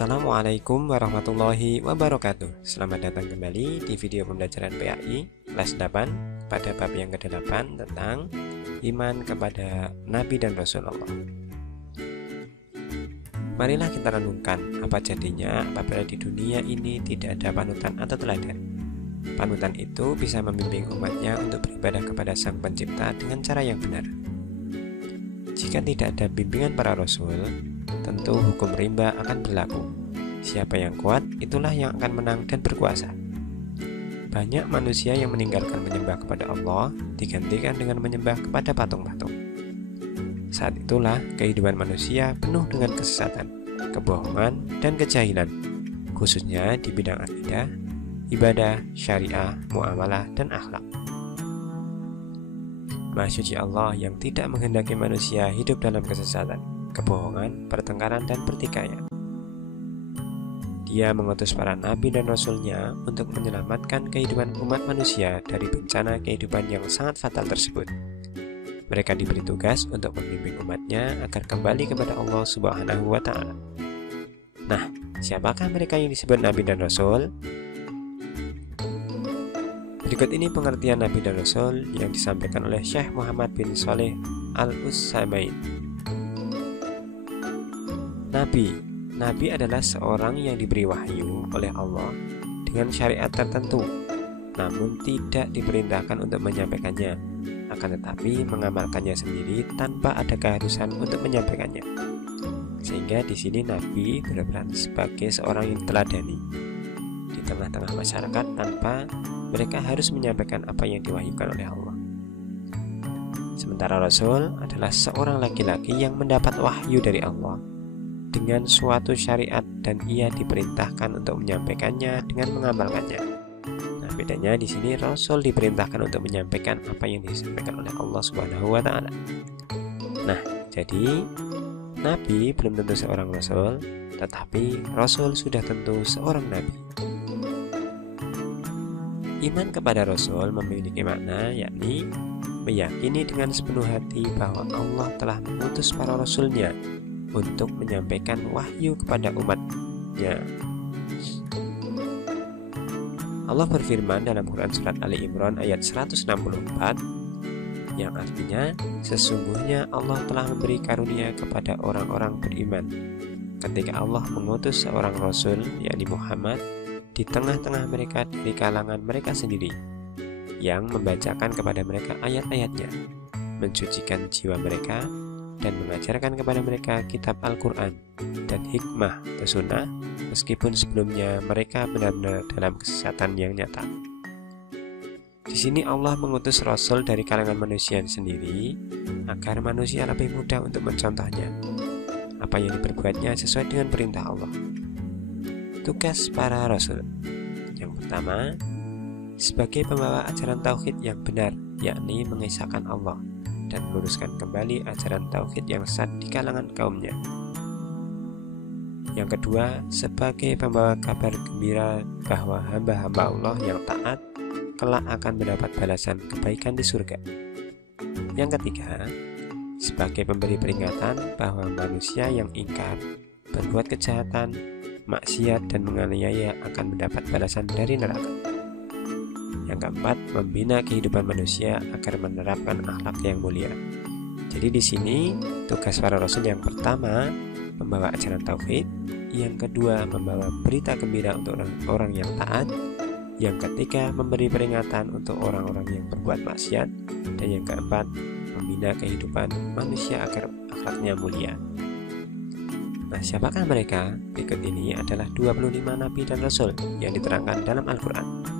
Assalamualaikum warahmatullahi wabarakatuh. Selamat datang kembali di video pembelajaran PAI kelas 8 pada bab yang ke-8 tentang iman kepada Nabi dan Rasul Allah. Marilah kita renungkan apa jadinya apabila di dunia ini tidak ada panutan atau teladan. Panutan itu bisa membimbing umatnya untuk beribadah kepada Sang Pencipta dengan cara yang benar. Jika tidak ada bimbingan para rasul, tentu hukum rimba akan berlaku. Siapa yang kuat, itulah yang akan menang dan berkuasa. Banyak manusia yang meninggalkan menyembah kepada Allah, digantikan dengan menyembah kepada patung-patung. Saat itulah kehidupan manusia penuh dengan kesesatan, kebohongan, dan kejahilan, khususnya di bidang akidah, ibadah, syariah, muamalah, dan akhlak. Maha suci Allah yang tidak menghendaki manusia hidup dalam kesesatan, kebohongan, pertengkaran, dan pertikaian. Dia mengutus para nabi dan rasulnya untuk menyelamatkan kehidupan umat manusia dari bencana kehidupan yang sangat fatal tersebut. Mereka diberi tugas untuk membimbing umatnya agar kembali kepada Allah Subhanahu wa Ta'ala. Nah, siapakah mereka yang disebut nabi dan rasul? Berikut ini pengertian nabi dan rasul yang disampaikan oleh Syekh Muhammad bin Shalih Al-Utsaimin. Nabi adalah seorang yang diberi wahyu oleh Allah dengan syariat tertentu, namun tidak diperintahkan untuk menyampaikannya, akan tetapi mengamalkannya sendiri tanpa ada keharusan untuk menyampaikannya. Sehingga di sini Nabi berperan sebagai seorang yang teladani di tengah-tengah masyarakat tanpa mereka harus menyampaikan apa yang diwahyukan oleh Allah. Sementara Rasul adalah seorang laki-laki yang mendapat wahyu dari Allah dengan suatu syariat dan ia diperintahkan untuk menyampaikannya dengan mengamalkannya. Nah, bedanya di sini Rasul diperintahkan untuk menyampaikan apa yang disampaikan oleh Allah Subhanahu wa Ta'ala. Nah, jadi Nabi belum tentu seorang Rasul, tetapi Rasul sudah tentu seorang Nabi. Iman kepada Rasul memiliki makna yakni meyakini dengan sepenuh hati bahwa Allah telah mengutus para Rasulnya untuk menyampaikan wahyu kepada umatnya. Allah berfirman dalam Quran Surat Ali Imran ayat 164 yang artinya, sesungguhnya Allah telah memberi karunia kepada orang-orang beriman ketika Allah mengutus seorang Rasul yakni Muhammad di tengah-tengah mereka dari kalangan mereka sendiri, yang membacakan kepada mereka ayat-ayatnya, mensucikan jiwa mereka, dan mengajarkan kepada mereka kitab Al-Quran dan hikmah atau sunnah, meskipun sebelumnya mereka benar-benar dalam kesesatan yang nyata. Di sini Allah mengutus Rasul dari kalangan manusia sendiri, agar manusia lebih mudah untuk mencontohnya. Apa yang diperbuatnya sesuai dengan perintah Allah. Tugas para Rasul. Yang pertama, sebagai pembawa ajaran tauhid yang benar, yakni mengesahkan Allah dan meluruskan kembali ajaran tauhid yang sesat di kalangan kaumnya. Yang kedua, sebagai pembawa kabar gembira bahwa hamba-hamba Allah yang taat kelak akan mendapat balasan kebaikan di surga. Yang ketiga, sebagai pemberi peringatan bahwa manusia yang ingkar, berbuat kejahatan, maksiat, dan menganiaya akan mendapat balasan dari neraka. Yang keempat, membina kehidupan manusia agar menerapkan akhlak yang mulia. Jadi di sini tugas para rasul yang pertama membawa ajaran tauhid, yang kedua membawa berita gembira untuk orang-orang yang taat, yang ketiga memberi peringatan untuk orang-orang yang berbuat maksiat, dan yang keempat membina kehidupan manusia agar akhlaknya mulia. Nah, siapakah mereka? Berikut ini adalah 25 nabi dan rasul yang diterangkan dalam Al-Quran.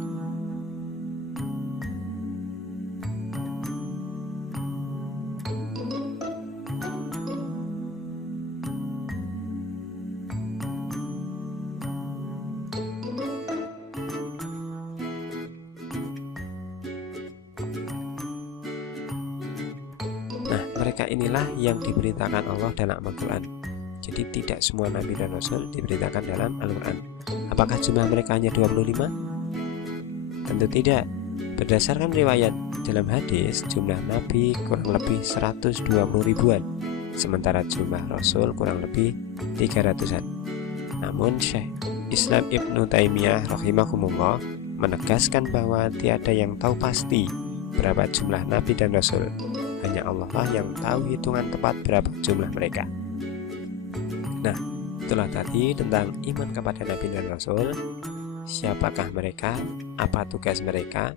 Nah, mereka inilah yang diberitakan Allah dalam Al-Quran. Jadi tidak semua nabi dan rasul diberitakan dalam Al-Quran. Apakah jumlah mereka hanya 25? Tentu tidak. Berdasarkan riwayat dalam hadis, jumlah nabi kurang lebih 120 ribuan, sementara jumlah rasul kurang lebih 300-an. Namun Syekh Islam Ibnu Taimiyah rahimahumullah menegaskan bahwa tiada yang tahu pasti berapa jumlah nabi dan rasul. Hanya Allah lah yang tahu hitungan tepat berapa jumlah mereka. Nah, itulah tadi tentang iman kepada nabi dan rasul. Siapakah mereka? Apa tugas mereka?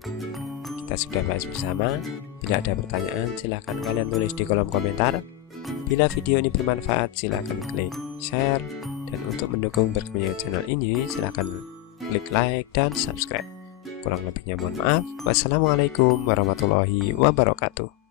Kita sudah bahas bersama. Bila ada pertanyaan, silahkan kalian tulis di kolom komentar. Bila video ini bermanfaat, silahkan klik share. Dan untuk mendukung berkembangnya channel ini, silahkan klik like dan subscribe. Kurang lebihnya mohon maaf. Wassalamualaikum warahmatullahi wabarakatuh.